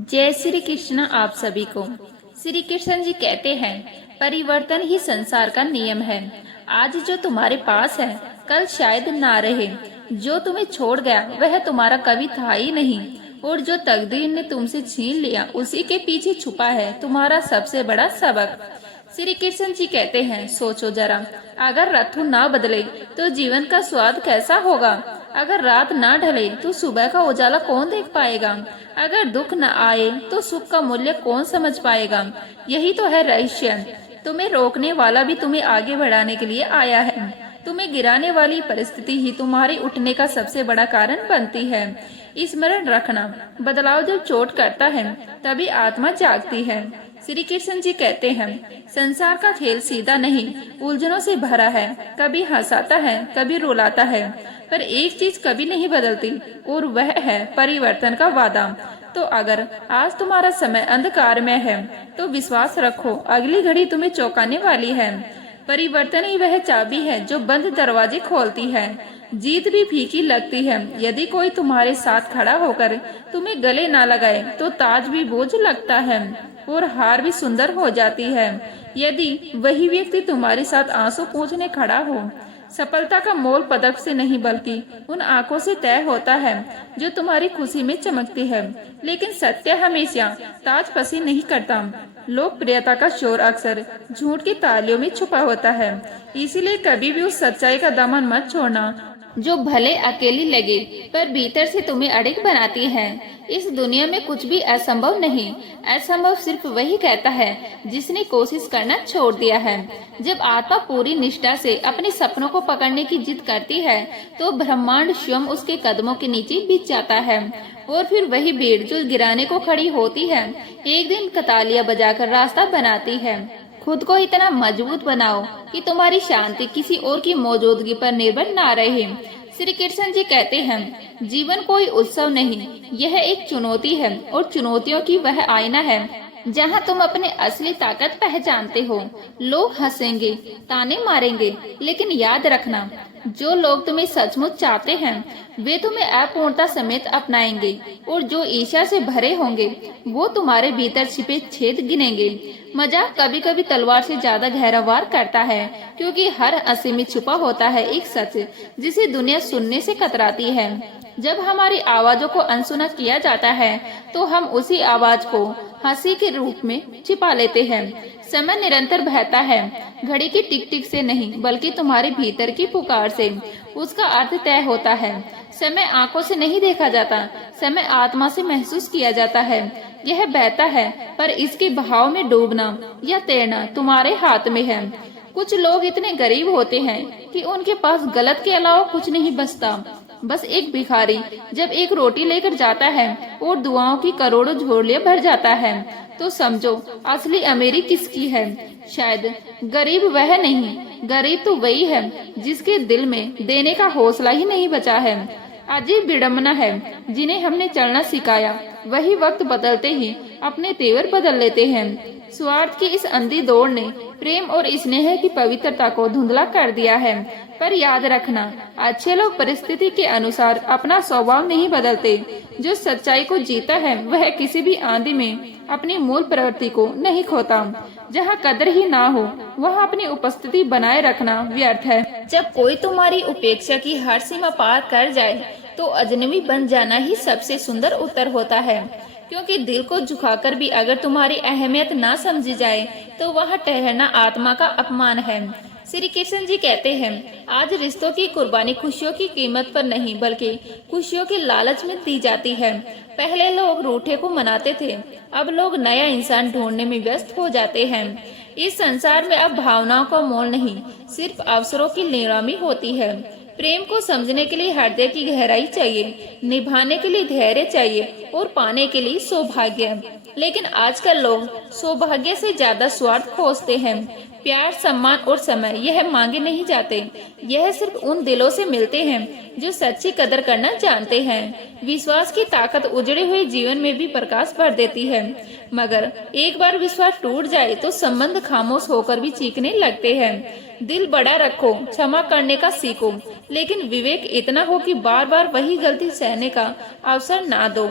जय श्री कृष्ण आप सभी को। श्री कृष्ण जी कहते हैं, परिवर्तन ही संसार का नियम है। आज जो तुम्हारे पास है कल शायद ना रहे। जो तुम्हें छोड़ गया वह तुम्हारा कभी था ही नहीं, और जो तकदीर ने तुमसे छीन लिया उसी के पीछे छुपा है तुम्हारा सबसे बड़ा सबक। श्री कृष्ण जी कहते हैं, सोचो जरा, अगर ऋतु ना बदले तो जीवन का स्वाद कैसा होगा। अगर रात ना ढले तो सुबह का उजाला कौन देख पाएगा। अगर दुख न आए तो सुख का मूल्य कौन समझ पाएगा। यही तो है रहस्य। तुम्हें रोकने वाला भी तुम्हें आगे बढ़ाने के लिए आया है। तुम्हें गिराने वाली परिस्थिति ही तुम्हारे उठने का सबसे बड़ा कारण बनती है। स्मरण रखना, बदलाव जब चोट करता है तभी आत्मा जागती है। श्री कृष्ण जी कहते हैं, संसार का खेल सीधा नहीं, उलझनों से भरा है। कभी हंसाता है, कभी रुलाता है, पर एक चीज कभी नहीं बदलती, और वह है परिवर्तन का वादा। तो अगर आज तुम्हारा समय अंधकार में है तो विश्वास रखो, अगली घड़ी तुम्हें चौंकाने वाली है। परिवर्तन ही वह चाबी है जो बंद दरवाजे खोलती है। जीत भी फीकी लगती है यदि कोई तुम्हारे साथ खड़ा होकर तुम्हें गले ना लगाए, तो ताज भी बोझ लगता है और हार भी सुंदर हो जाती है यदि वही व्यक्ति तुम्हारे साथ आंसू पोंछने खड़ा हो। सफलता का मोल पदक से नहीं बल्कि उन आंखों से तय होता है जो तुम्हारी खुशी में चमकती है। लेकिन सत्य हमेशा ताज पसीन नहीं करता। लोकप्रियता का शोर अक्सर झूठ की तालियों में छुपा होता है। इसीलिए कभी भी उस सच्चाई का दामन मत छोड़ना जो भले अकेली लगे पर भीतर से तुम्हें अड़िग बनाती है। इस दुनिया में कुछ भी असंभव नहीं। असंभव सिर्फ वही कहता है जिसने कोशिश करना छोड़ दिया है। जब आत्मा पूरी निष्ठा से अपने सपनों को पकड़ने की जिद करती है तो ब्रह्मांड स्वयं उसके कदमों के नीचे बिछ जाता है। और फिर वही भीड़ जो गिराने को खड़ी होती है एक दिन कतालियां बजाकर रास्ता बनाती है। खुद को इतना मजबूत बनाओ कि तुम्हारी शांति किसी और की मौजूदगी पर निर्भर ना रहे। श्री कृष्ण जी कहते हैं, जीवन कोई उत्सव नहीं, यह एक चुनौती है, और चुनौतियों की वह आईना है जहाँ तुम अपने असली ताकत पहचानते हो। लोग हंसेंगे, ताने मारेंगे, लेकिन याद रखना, जो लोग तुम्हें सचमुच चाहते हैं वे तुम्हें अपूर्णता समेत अपनाएंगे, और जो ईर्ष्या से भरे होंगे वो तुम्हारे भीतर छिपे छेद गिनेंगे। मजाक कभी कभी तलवार से ज्यादा गहरा वार करता है, क्योंकि हर हंसी में छुपा होता है एक सच जिसे दुनिया सुनने से कतराती है। जब हमारी आवाजों को अनसुना किया जाता है तो हम उसी आवाज को हंसी के रूप में छिपा लेते हैं। समय निरंतर बहता है, घड़ी की टिक टिक से नहीं बल्कि तुम्हारे भीतर की पुकार से। उसका अर्थ तय होता है। समय आंखों से नहीं देखा जाता, समय आत्मा से महसूस किया जाता है। यह बहता है पर इसके बहाव में डूबना या तैरना तुम्हारे हाथ में है। कुछ लोग इतने गरीब होते हैं कि उनके पास गलत के अलावा कुछ नहीं बचता। बस एक भिखारी जब एक रोटी लेकर जाता है और दुआओं की करोड़ों झोलियां भर जाता है तो समझो असली अमीरी किसकी है। शायद गरीब वह नहीं, गरीब तो वही है जिसके दिल में देने का हौसला ही नहीं बचा है। अजीब विडम्बना है, जिन्हें हमने चलना सिखाया वही वक्त बदलते ही अपने तेवर बदल लेते हैं। स्वार्थ की इस अंधी दौड़ ने प्रेम और स्नेह की पवित्रता को धुंधला कर दिया है। पर याद रखना, अच्छे लोग परिस्थिति के अनुसार अपना स्वभाव नहीं बदलते। जो सच्चाई को जीता है वह किसी भी आंधी में अपनी मूल प्रवृत्ति को नहीं खोता। जहाँ कदर ही ना हो वहाँ अपनी उपस्थिति बनाए रखना व्यर्थ है। जब कोई तुम्हारी उपेक्षा की हर सीमा पार कर जाए तो अजनबी बन जाना ही सबसे सुंदर उत्तर होता है। क्योंकि दिल को झुकाकर भी अगर तुम्हारी अहमियत ना समझी जाए तो वह ठहरना आत्मा का अपमान है। श्री कृष्ण जी कहते हैं, आज रिश्तों की कुर्बानी खुशियों की कीमत पर नहीं बल्कि खुशियों के लालच में दी जाती है। पहले लोग रूठे को मनाते थे, अब लोग नया इंसान ढूंढने में व्यस्त हो जाते हैं। इस संसार में अब भावनाओं का मोल नहीं, सिर्फ अवसरों की नीलामी होती है। प्रेम को समझने के लिए हृदय की गहराई चाहिए, निभाने के लिए धैर्य चाहिए और पाने के लिए सौभाग्य। लेकिन आजकल लोग सौभाग्य से ज्यादा स्वार्थ खोजते हैं। प्यार, सम्मान और समय यह मांगे नहीं जाते। यह सिर्फ उन दिलों से मिलते हैं जो सच्ची कदर करना जानते हैं। विश्वास की ताकत उजड़े हुए जीवन में भी प्रकाश भर देती है, मगर एक बार विश्वास टूट जाए तो संबंध खामोश होकर भी चीखने लगते हैं। दिल बड़ा रखो, क्षमा करने का सीखो, लेकिन विवेक इतना हो कि बार बार वही गलती सहने का अवसर ना दो।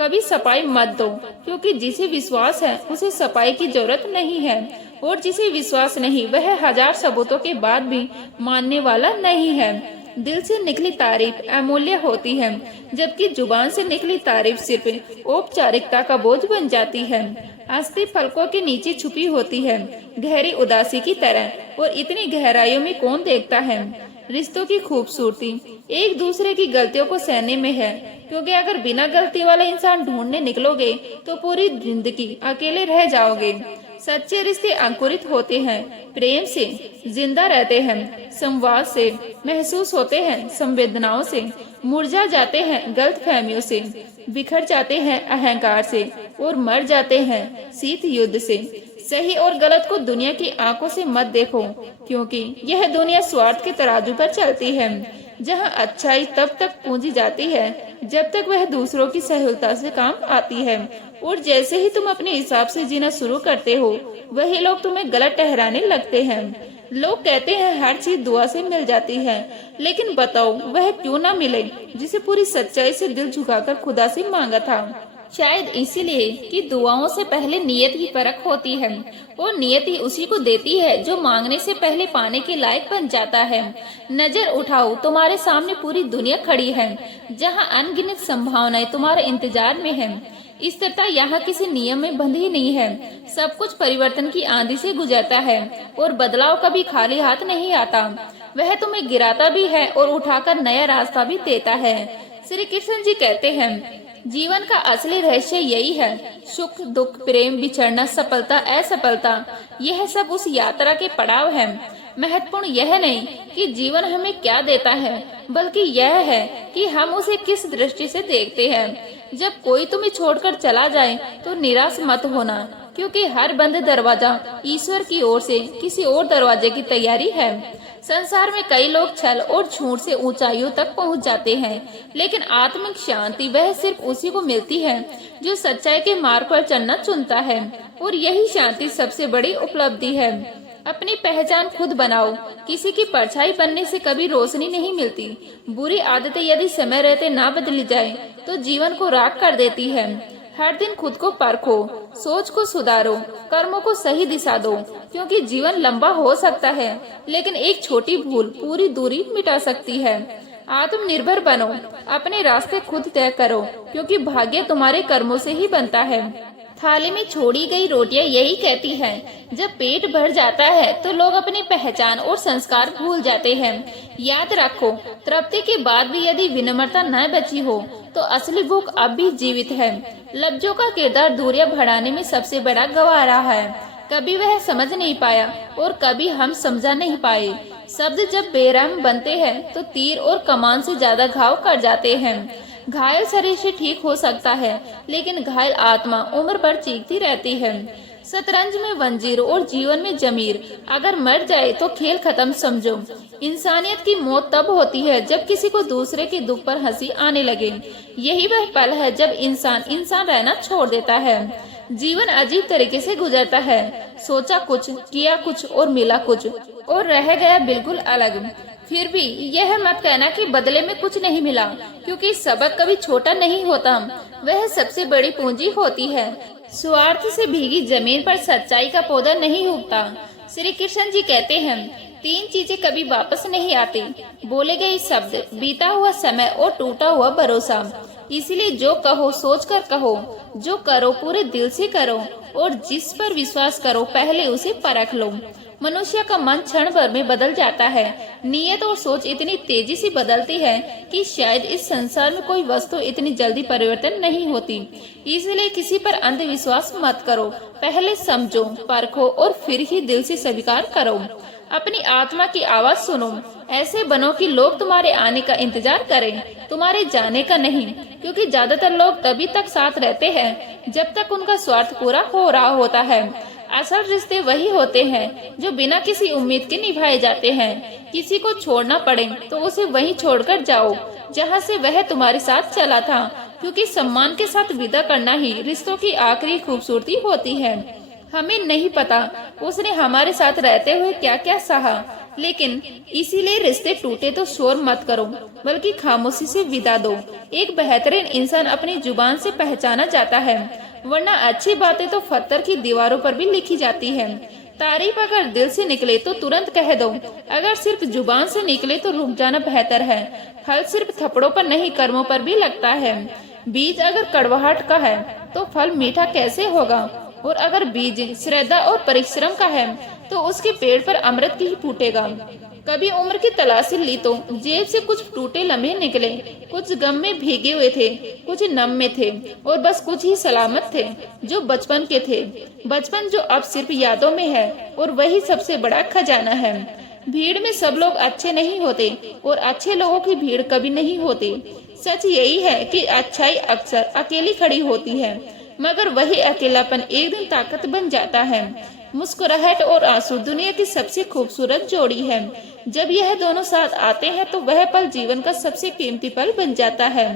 कभी सफाई मत दो, क्योंकि जिसे विश्वास है उसे सफाई की जरूरत नहीं है, और जिसे विश्वास नहीं वह हजार सबूतों के बाद भी मानने वाला नहीं है। दिल से निकली तारीफ अमूल्य होती है, जबकि जुबान से निकली तारीफ सिर्फ औपचारिकता का बोझ बन जाती है। असली पलकों के नीचे छुपी होती है, गहरी उदासी की तरह, और इतनी गहराइयों में कौन देखता है। रिश्तों की खूबसूरती एक दूसरे की गलतियों को सहने में है, क्योंकि अगर बिना गलती वाला इंसान ढूंढने निकलोगे तो पूरी जिंदगी अकेले रह जाओगे। सच्चे रिश्ते अंकुरित होते हैं, प्रेम से जिंदा रहते हैं, संवाद से महसूस होते हैं, संवेदनाओं से मुरझा जाते हैं, गलतफहमियों से बिखर जाते हैं, अहंकार से, और मर जाते हैं शीत युद्ध से। सही और गलत को दुनिया की आंखों से मत देखो, क्योंकि यह दुनिया स्वार्थ के तराजू पर चलती है, जहां अच्छाई तब तक पूंजी जाती है जब तक वह दूसरों की सहूलता से काम आती है, और जैसे ही तुम अपने हिसाब से जीना शुरू करते हो वही लोग तुम्हें गलत ठहराने लगते हैं। लोग कहते हैं हर चीज दुआ से मिल जाती है, लेकिन बताओ वह क्यों ना मिले जिसे पूरी सच्चाई से दिल झुकाकर खुदा से मांगा था। शायद इसीलिए कि दुआओं से पहले नियत की परख होती है, और नियत ही उसी को देती है जो मांगने से पहले पाने के लायक बन जाता है। नजर उठाओ, तुम्हारे सामने पूरी दुनिया खड़ी है, जहां अनगिनत संभावनाएं तुम्हारे इंतजार में हैं। स्थिरता यहाँ किसी नियम में बंधी नहीं है, सब कुछ परिवर्तन की आंधी से गुजरता है, और बदलाव कभी खाली हाथ नहीं आता। वह तुम्हें गिराता भी है और उठाकर नया रास्ता भी देता है। श्री कृष्ण जी कहते हैं, जीवन का असली रहस्य यही है, सुख दुख, प्रेम, बिछड़ना, सफलता, असफलता, यह सब उस यात्रा के पड़ाव हैं। महत्वपूर्ण यह नहीं कि जीवन हमें क्या देता है, बल्कि यह है कि हम उसे किस दृष्टि से देखते हैं। जब कोई तुम्हें छोड़कर चला जाए तो निराश मत होना, क्योंकि हर बंद दरवाजा ईश्वर की ओर से किसी और दरवाजे की तैयारी है। संसार में कई लोग छल और झूठ से ऊंचाइयों तक पहुंच जाते हैं, लेकिन आत्मिक शांति वह सिर्फ उसी को मिलती है जो सच्चाई के मार्ग पर चलना चुनता है, और यही शांति सबसे बड़ी उपलब्धि है। अपनी पहचान खुद बनाओ, किसी की परछाई बनने से कभी रोशनी नहीं मिलती। बुरी आदतें यदि समय रहते ना बदली जाए तो जीवन को राख कर देती है। हर दिन खुद को परखो, सोच को सुधारो, कर्मों को सही दिशा दो, क्योंकि जीवन लंबा हो सकता है, लेकिन एक छोटी भूल पूरी दूरी मिटा सकती है। आत्मनिर्भर बनो, अपने रास्ते खुद तय करो, क्योंकि भाग्य तुम्हारे कर्मों से ही बनता है। थाली में छोड़ी गई रोटियां यही कहती हैं, जब पेट भर जाता है तो लोग अपनी पहचान और संस्कार भूल जाते हैं। याद रखो, तृप्ति के बाद भी यदि विनम्रता न बची हो तो असली भूख अब भी जीवित है। लफ्जों का किरदार दूरियां बढ़ाने में सबसे बड़ा गवाह रहा है। कभी वह समझ नहीं पाया और कभी हम समझा नहीं पाए। शब्द जब बेरहम बनते हैं तो तीर और कमान से ज्यादा घाव कर जाते हैं। घायल शरीर से ठीक हो सकता है, लेकिन घायल आत्मा उम्र भर चीखती रहती है। शतरंज में वंजीर और जीवन में जमीर अगर मर जाए तो खेल खत्म समझो। इंसानियत की मौत तब होती है जब किसी को दूसरे के दुख पर हंसी आने लगे। यही वह पल है जब इंसान इंसान रहना छोड़ देता है। जीवन अजीब तरीके से गुजरता है, सोचा कुछ, किया कुछ और मिला कुछ, और रह गया बिल्कुल अलग। फिर भी यह मत कहना कि बदले में कुछ नहीं मिला, क्योंकि सबक कभी छोटा नहीं होता, वह सबसे बड़ी पूंजी होती है। स्वार्थ से भीगी जमीन पर सच्चाई का पौधा नहीं उगता। श्री कृष्ण जी कहते हैं, 3 चीजें कभी वापस नहीं आती, बोले गए शब्द, बीता हुआ समय और टूटा हुआ भरोसा। इसलिए जो कहो सोच कर कहो, जो करो पूरे दिल से करो, और जिस पर विश्वास करो पहले उसे परख लो। मनुष्य का मन क्षण भर में बदल जाता है। नियत और सोच इतनी तेजी से बदलती है कि शायद इस संसार में कोई वस्तु इतनी जल्दी परिवर्तन नहीं होती। इसलिए किसी पर अंधविश्वास मत करो, पहले समझो, परखो और फिर ही दिल से स्वीकार करो। अपनी आत्मा की आवाज सुनो, ऐसे बनो कि लोग तुम्हारे आने का इंतजार करें, तुम्हारे जाने का नहीं, क्योंकि ज्यादातर लोग तभी तक साथ रहते हैं जब तक उनका स्वार्थ पूरा हो रहा होता है। असल रिश्ते वही होते हैं जो बिना किसी उम्मीद के निभाए जाते हैं। किसी को छोड़ना पड़े तो उसे वहीं छोड़कर जाओ जहाँ से वह तुम्हारे साथ चला था, क्योंकि सम्मान के साथ विदा करना ही रिश्तों की आखिरी खूबसूरती होती है। हमें नहीं पता उसने हमारे साथ रहते हुए क्या क्या सहा, लेकिन इसीलिए रिश्ते टूटे तो शोर मत करो, बल्कि खामोशी से विदा दो। एक बेहतरीन इंसान अपनी जुबान से पहचाना जाता है, वरना अच्छी बातें तो पत्थर की दीवारों पर भी लिखी जाती है। तारीफ अगर दिल से निकले तो तुरंत कह दो, अगर सिर्फ जुबान से निकले तो रुक जाना बेहतर है। फल सिर्फ थप्पड़ों पर नहीं, कर्मों पर भी लगता है। बीज अगर कड़वाहट का है तो फल मीठा कैसे होगा, और अगर बीज श्रद्धा और परिश्रम का है तो उसके पेड़ पर अमृत ही फूटेगा। कभी उम्र की तलाशी ली तो जेब से कुछ टूटे लम्हे निकले, कुछ गम में भीगे हुए थे, कुछ नम में थे, और बस कुछ ही सलामत थे जो बचपन के थे। बचपन जो अब सिर्फ यादों में है, और वही सबसे बड़ा खजाना है। भीड़ में सब लोग अच्छे नहीं होते, और अच्छे लोगों की भीड़ कभी नहीं होती। सच यही है कि अच्छाई अक्सर अकेली खड़ी होती है, मगर वही अकेलापन एक दिन ताकत बन जाता है। मुस्कुराहट और आंसू दुनिया की सबसे खूबसूरत जोड़ी है। जब यह दोनों साथ आते हैं तो वह पल जीवन का सबसे कीमती पल बन जाता है।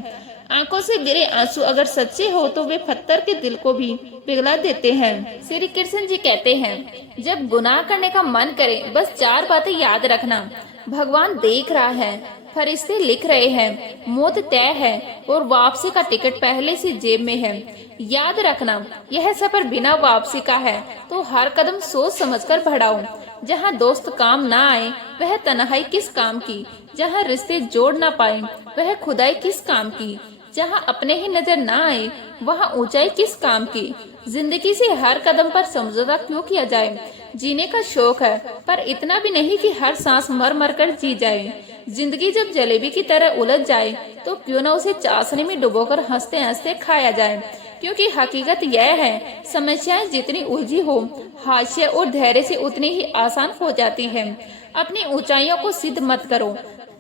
आंखों से गिरे आंसू अगर सच्चे हो तो वे पत्थर के दिल को भी पिघला देते हैं। श्री कृष्ण जी कहते हैं, जब गुनाह करने का मन करे बस 4 बातें याद रखना। भगवान देख रहा है, फरिश्ते लिख रहे हैं, मौत तय है, और वापसी का टिकट पहले से जेब में है। याद रखना, यह सफर बिना वापसी का है, तो हर कदम सोच समझकर बढ़ाओ। जहाँ दोस्त काम ना आए वह तन्हाई किस काम की, जहाँ रिश्ते जोड़ ना पाए वह खुदाई किस काम की, जहाँ अपने ही नजर ना आए वहाँ ऊंचाई किस काम की। जिंदगी से हर कदम पर समझौता क्यों किया जाए। जीने का शौक है, पर इतना भी नहीं कि हर सांस मर मर कर जी जाए। जिंदगी जब जलेबी की तरह उलझ जाए तो क्यों न उसे चाशनी में डुबोकर हंसते हंसते खाया जाए, क्योंकि हकीकत यह है, समस्याएं जितनी उलझी हो, हास्य और धैर्य से उतनी ही आसान हो जाती है। अपनी ऊंचाइयों को सिद्ध मत करो,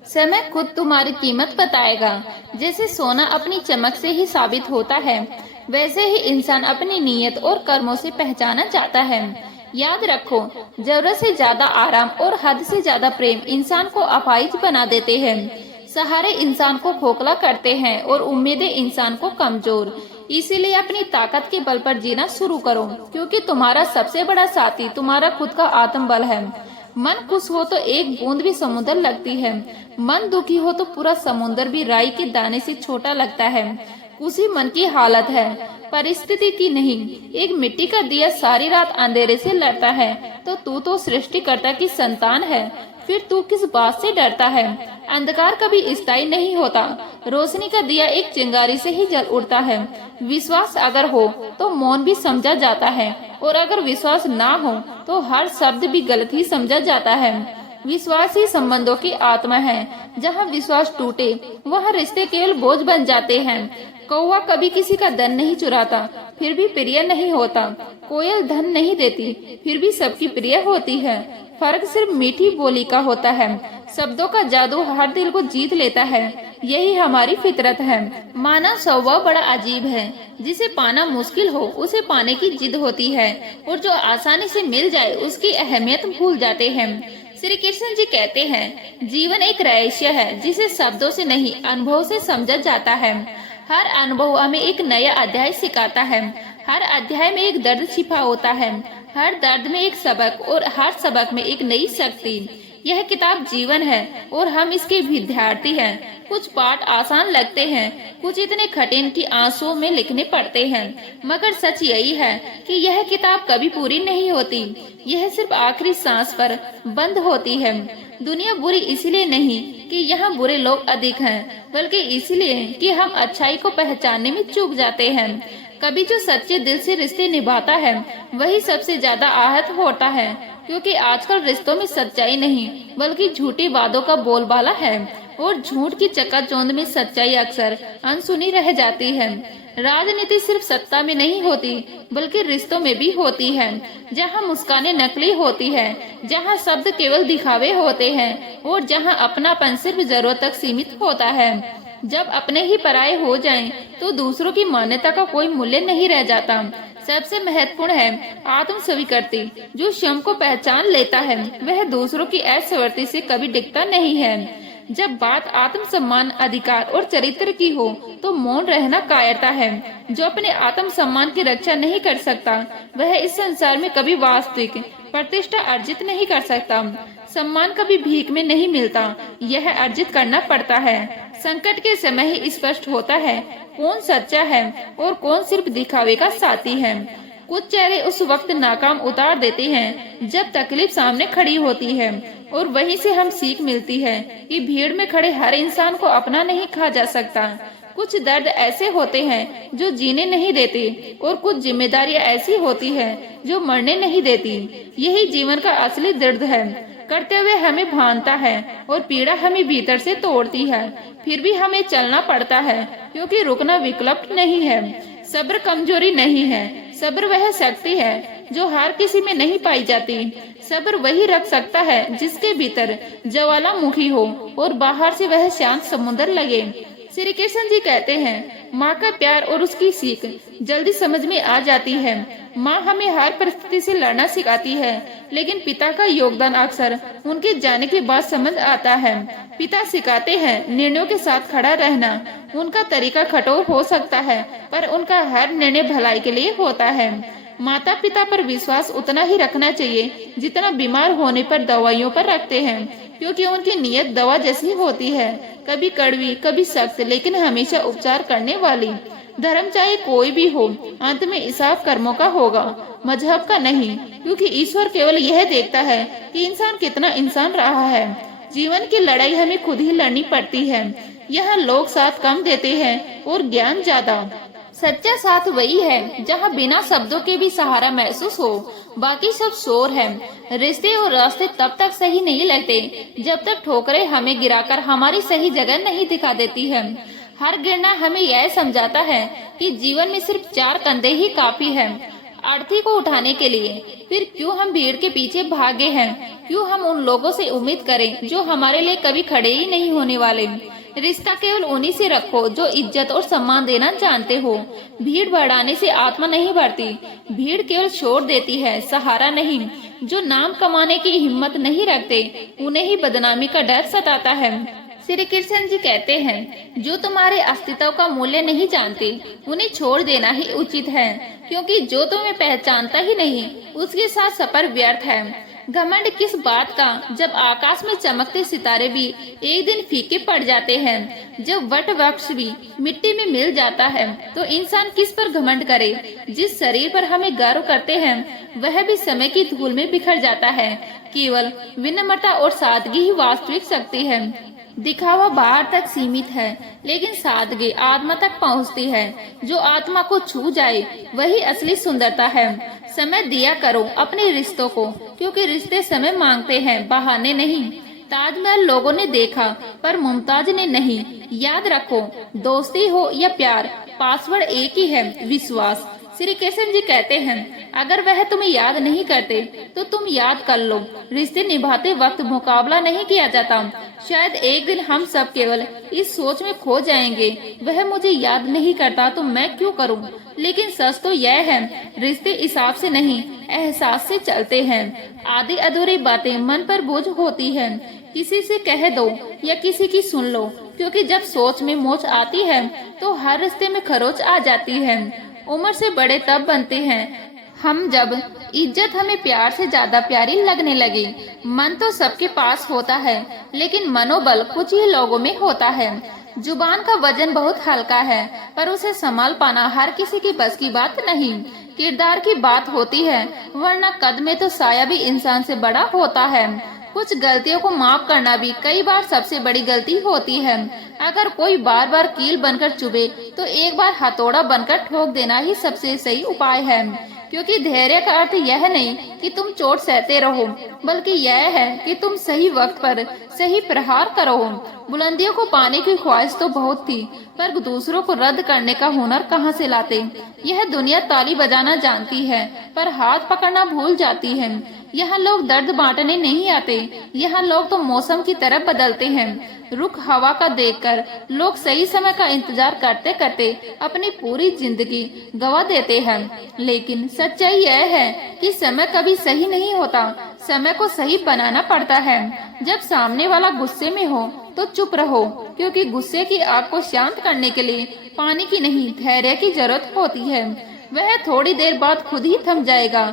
समय खुद तुम्हारी कीमत बताएगा। जैसे सोना अपनी चमक से ही साबित होता है, वैसे ही इंसान अपनी नीयत और कर्मों से पहचाना जाता है। याद रखो, जरूरत से ज्यादा आराम और हद से ज्यादा प्रेम इंसान को अपाहिज बना देते हैं। सहारे इंसान को खोखला करते हैं और उम्मीदें इंसान को कमजोर। इसीलिए अपनी ताकत के बल पर जीना शुरू करो, क्योंकि तुम्हारा सबसे बड़ा साथी तुम्हारा खुद का आत्मबल है। मन खुश हो तो एक बूंद भी समुद्र लगती है, मन दुखी हो तो पूरा समुद्र भी राई के दाने से छोटा लगता है। खुशी मन की हालत है, परिस्थिति की नहीं। एक मिट्टी का दिया सारी रात अंधेरे से लड़ता है, तो तू तो सृष्टिकर्ता की संतान है, फिर तू किस बात से डरता है। अंधकार कभी स्थायी नहीं होता, रोशनी का दिया एक चिंगारी से ही जल उठता है। विश्वास अगर हो तो मौन भी समझा जाता है, और अगर विश्वास ना हो तो हर शब्द भी गलत ही समझा जाता है। विश्वास ही संबंधों की आत्मा है। जहाँ विश्वास टूटे वहाँ रिश्ते केवल बोझ बन जाते हैं। कौवा कभी किसी का धन नहीं चुराता, फिर भी प्रिय नहीं होता। कोयल धन नहीं देती, फिर भी सबकी प्रिय होती है। फर्क सिर्फ मीठी बोली का होता है। शब्दों का जादू हर दिल को जीत लेता है। यही हमारी फितरत है। मानव स्वभाव बड़ा अजीब है। जिसे पाना मुश्किल हो उसे पाने की जिद होती है, और जो आसानी से मिल जाए उसकी अहमियत भूल जाते हैं। श्री कृष्ण जी कहते हैं, जीवन एक रहस्य है जिसे शब्दों से नहीं अनुभव से समझा जाता है। हर अनुभव हमें एक नया अध्याय सिखाता है। हर अध्याय में एक दर्द छिपा होता है, हर दर्द में एक सबक, और हर सबक में एक नई शक्ति। यह किताब जीवन है और हम इसके विद्यार्थी हैं। कुछ पाठ आसान लगते हैं, कुछ इतने कठिन कि आंसुओं में लिखने पड़ते हैं, मगर सच यही है कि यह किताब कभी पूरी नहीं होती। यह सिर्फ आखिरी सांस पर बंद होती है। दुनिया बुरी इसलिए नहीं कि यहाँ बुरे लोग अधिक हैं, बल्कि इसलिए कि हम अच्छाई को पहचानने में चूक जाते हैं। कभी जो सच्चे दिल से रिश्ते निभाता है वही सबसे ज्यादा आहत होता है, क्योंकि आजकल रिश्तों में सच्चाई नहीं बल्कि झूठे वादों का बोलबाला है, और झूठ की चकाचौंध में सच्चाई अक्सर अनसुनी रह जाती है। राजनीति सिर्फ सत्ता में नहीं होती बल्कि रिश्तों में भी होती है। जहाँ मुस्कानें नकली होती है, जहाँ शब्द केवल दिखावे होते हैं, और जहाँ अपनापन सिर्फ जरूरत तक सीमित होता है। जब अपने ही पराये हो जाएं, तो दूसरों की मान्यता का कोई मूल्य नहीं रह जाता। सबसे महत्वपूर्ण है आत्म स्वीकृति। जो स्वयं को पहचान लेता है वह दूसरों की ऐश्वर्य से कभी डिगता नहीं है। जब बात आत्म सम्मान, अधिकार और चरित्र की हो तो मौन रहना कायरता है। जो अपने आत्म सम्मान की रक्षा नहीं कर सकता वह इस संसार में कभी वास्तविक प्रतिष्ठा अर्जित नहीं कर सकता। सम्मान कभी भीख में नहीं मिलता, यह अर्जित करना पड़ता है। संकट के समय ही स्पष्ट होता है कौन सच्चा है और कौन सिर्फ दिखावे का साथी है। कुछ चेहरे उस वक्त नाकाम उतार देते हैं जब तकलीफ सामने खड़ी होती है, और वहीं से हम सीख मिलती है कि भीड़ में खड़े हर इंसान को अपना नहीं कहा जा सकता। कुछ दर्द ऐसे होते हैं जो जीने नहीं देते, और कुछ जिम्मेदारियां ऐसी होती है जो मरने नहीं देती। यही जीवन का असली दर्द है। कर्तव्य हमें भानता है और पीड़ा हमें भीतर से तोड़ती है, फिर भी हमें चलना पड़ता है क्योंकि रुकना विकल्प नहीं है। सब्र कमजोरी नहीं है, सब्र वह शक्ति है जो हर किसी में नहीं पाई जाती। सब्र वही रख सकता है जिसके भीतर ज्वालामुखी हो और बाहर से वह शांत समुद्र लगे। श्री कृष्ण जी कहते हैं माँ का प्यार और उसकी सीख जल्दी समझ में आ जाती है। माँ हमें हर परिस्थिति से लड़ना सिखाती है, लेकिन पिता का योगदान अक्सर उनके जाने के बाद समझ आता है। पिता सिखाते हैं निर्णयों के साथ खड़ा रहना। उनका तरीका कठोर हो सकता है, पर उनका हर निर्णय भलाई के लिए होता है। माता पिता पर विश्वास उतना ही रखना चाहिए जितना बीमार होने पर दवाइयों पर रखते हैं, क्योंकि उनकी नीयत दवा जैसी होती है, कभी कड़वी कभी सख्त, लेकिन हमेशा उपचार करने वाली। धर्म चाहे कोई भी हो, अंत में हिसाब कर्मों का होगा, मजहब का नहीं, क्योंकि ईश्वर केवल यह देखता है कि इंसान कितना इंसान रहा है। जीवन की लड़ाई हमें खुद ही लड़नी पड़ती है। यहाँ लोग साथ कम देते हैं और ज्ञान ज्यादा। सच्चा साथ वही है जहाँ बिना शब्दों के भी सहारा महसूस हो, बाकी सब शोर है। रिश्ते और रास्ते तब तक सही नहीं लगते जब तक ठोकरें हमें गिराकर हमारी सही जगह नहीं दिखा देती है। हर गिरना हमें यह समझाता है कि जीवन में सिर्फ 4 कंधे ही काफी है आरती को उठाने के लिए। फिर क्यों हम भीड़ के पीछे भागे हैं? क्यों हम उन लोगों से उम्मीद करें जो हमारे लिए कभी खड़े ही नहीं होने वाले? रिश्ता केवल उन्हीं से रखो जो इज्जत और सम्मान देना जानते हो। भीड़ बढ़ाने से आत्मा नहीं बढ़ती, भीड़ केवल शोर देती है, सहारा नहीं। जो नाम कमाने की हिम्मत नहीं रखते उन्हें ही बदनामी का डर सताता है। श्री कृष्ण जी कहते हैं जो तुम्हारे अस्तित्व का मूल्य नहीं जानते उन्हें छोड़ देना ही उचित है, क्योंकि जो तुम्हें पहचानता ही नहीं उसके साथ सफर व्यर्थ है। घमंड किस बात का जब आकाश में चमकते सितारे भी एक दिन फीके पड़ जाते हैं। जब वट वृक्ष भी मिट्टी में मिल जाता है तो इंसान किस पर घमंड करे? जिस शरीर पर हमें गर्व करते हैं वह भी समय की धूल में बिखर जाता है। केवल विनम्रता और सादगी ही वास्तविक शक्ति है। दिखावा बाहर तक सीमित है, लेकिन सादगी आत्मा तक पहुंचती है। जो आत्मा को छू जाए वही असली सुंदरता है। समय दिया करो अपने रिश्तों को, क्योंकि रिश्ते समय मांगते हैं, बहाने नहीं। ताजमहल लोगों ने देखा पर मुमताज ने नहीं। याद रखो, दोस्ती हो या प्यार, पासवर्ड एक ही है, विश्वास। श्री कृष्ण जी कहते हैं अगर वह तुम्हें याद नहीं करते तो तुम याद कर लो। रिश्ते निभाते वक्त मुकाबला नहीं किया जाता। शायद एक दिन हम सब केवल इस सोच में खो जाएंगे, वह मुझे याद नहीं करता तो मैं क्यों करूं? लेकिन सच तो यह है रिश्ते हिसाब से नहीं, एहसास से चलते हैं। आधी अधूरी बातें मन पर बोझ होती है। किसी से कह दो या किसी की सुन लो, क्योंकि जब सोच में मोच आती है तो हर रिश्ते में खरोच आ जाती है। उम्र से बड़े तब बनते हैं हम जब इज्जत हमें प्यार से ज्यादा प्यारी लगने लगी। मन तो सबके पास होता है, लेकिन मनोबल कुछ ही लोगों में होता है। जुबान का वजन बहुत हल्का है, पर उसे संभाल पाना हर किसी की बस की बात नहीं। किरदार की बात होती है, वरना कद में तो साया भी इंसान से बड़ा होता है। कुछ गलतियों को माफ करना भी कई बार सबसे बड़ी गलती होती है। अगर कोई बार बार कील बनकर चुभे तो एक बार हथौड़ा बनकर ठोक देना ही सबसे सही उपाय है। क्योंकि धैर्य का अर्थ यह नहीं कि तुम चोट सहते रहो, बल्कि यह है कि तुम सही वक्त पर सही प्रहार करो। बुलंदियों को पाने की ख्वाहिश तो बहुत थी, पर दूसरों को रद्द करने का हुनर कहाँ से लाते? यह दुनिया ताली बजाना जानती है, पर हाथ पकड़ना भूल जाती है। यहाँ लोग दर्द बांटने नहीं आते, यहाँ लोग तो मौसम की तरह बदलते हैं। रुख हवा का देखकर लोग सही समय का इंतजार करते करते अपनी पूरी जिंदगी गवा देते हैं। लेकिन सच्चाई यह है कि समय कभी सही नहीं होता, समय को सही बनाना पड़ता है। जब सामने वाला गुस्से में हो तो चुप रहो, क्योंकि गुस्से की आग को शांत करने के लिए पानी की नहीं धैर्य की जरूरत होती है। वह थोड़ी देर बाद खुद ही थम जाएगा।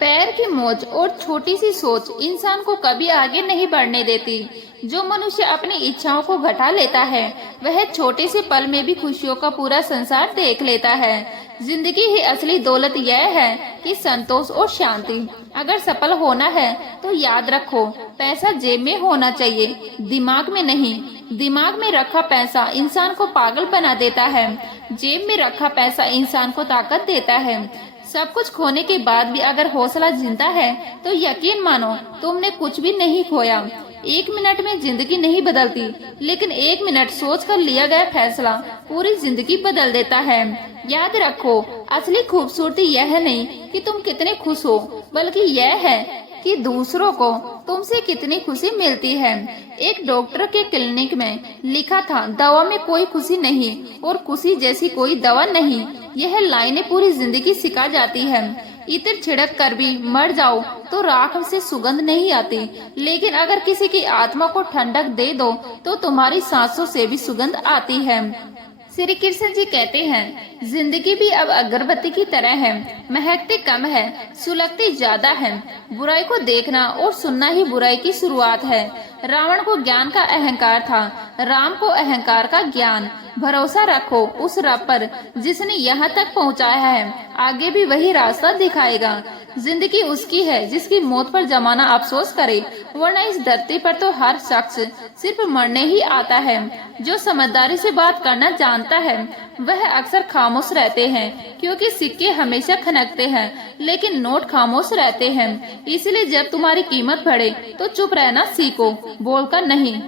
पैर की मोच और छोटी सी सोच इंसान को कभी आगे नहीं बढ़ने देती। जो मनुष्य अपनी इच्छाओं को घटा लेता है वह छोटे से पल में भी खुशियों का पूरा संसार देख लेता है। जिंदगी ही असली दौलत यह है कि संतोष और शांति। अगर सफल होना है तो याद रखो, पैसा जेब में होना चाहिए, दिमाग में नहीं। दिमाग में रखा पैसा इंसान को पागल बना देता है, जेब में रखा पैसा इंसान को ताकत देता है। सब कुछ खोने के बाद भी अगर हौसला जिंदा है तो यकीन मानो तुमने कुछ भी नहीं खोया। 1 मिनट में जिंदगी नहीं बदलती, लेकिन 1 मिनट सोच कर लिया गया फैसला पूरी जिंदगी बदल देता है। याद रखो, असली खूबसूरती यह नहीं कि तुम कितने खुश हो, बल्कि यह है कि दूसरों को तुमसे कितनी खुशी मिलती है। एक डॉक्टर के क्लिनिक में लिखा था, दवा में कोई खुशी नहीं और खुशी जैसी कोई दवा नहीं। यह लाइनें पूरी जिंदगी सिखा जाती है। इत्र छिड़क कर भी मर जाओ तो राख से सुगंध नहीं आती, लेकिन अगर किसी की आत्मा को ठंडक दे दो तो तुम्हारी सांसों से भी सुगंध आती है। श्री कृष्ण जी कहते हैं, जिंदगी भी अब अगरबत्ती की तरह है, महकती कम है, सुलगती ज्यादा है। बुराई को देखना और सुनना ही बुराई की शुरुआत है। रावण को ज्ञान का अहंकार था, राम को अहंकार का ज्ञान। भरोसा रखो उस रब पर जिसने यहाँ तक पहुँचाया है, आगे भी वही रास्ता दिखाएगा। जिंदगी उसकी है जिसकी मौत पर जमाना अफसोस करे, वरना इस धरती पर तो हर शख्स सिर्फ मरने ही आता है। जो समझदारी से बात करना जानता है वह अक्सर खामोश रहते हैं, क्योंकि सिक्के हमेशा खनकते हैं लेकिन नोट खामोश रहते हैं। इसलिए जब तुम्हारी कीमत बढ़े तो चुप रहना सीखो, बोलकर नहीं।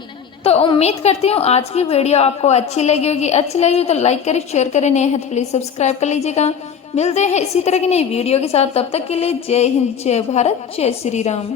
तो उम्मीद करती हूँ आज की वीडियो आपको अच्छी लगी होगी। अच्छी लगी तो लाइक करें, शेयर करें, नए हैं तो प्लीज सब्सक्राइब कर लीजिएगा। मिलते हैं इसी तरह की नई वीडियो के साथ, तब तक के लिए जय हिंद, जय भारत, जय श्री राम।